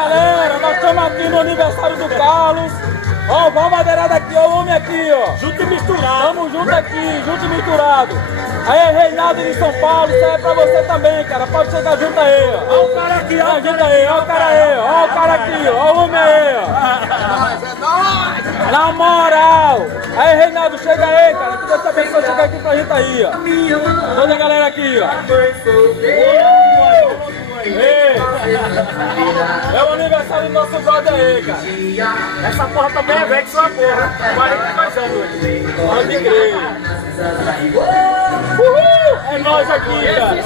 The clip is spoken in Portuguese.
galera, nós estamos aqui no aniversário do Carlos. Ó, vamos madeirada aqui, ó, o homem aqui, ó. Junto e misturado. Tamo junto aqui, junto e misturado. Aí, Reinaldo de São Paulo, isso aí é pra você também, cara. Pode chegar junto aí, ó. Olha o cara aqui, ó. Ajuda aí, ó o cara aí, ó. Ó o cara aqui, ó. O homem aí, ó. É nóis! Na moral! Aí, Reinaldo, chega aí, cara. Que Deus te abençoe, chega aqui pra gente aí, ó. Toda a galera aqui, ó. Ei. É o aniversário do nosso brother aí, cara. Essa porra também é velha que sua porra. 42 anos. Pode crer. Uhul! É nóis aqui, cara.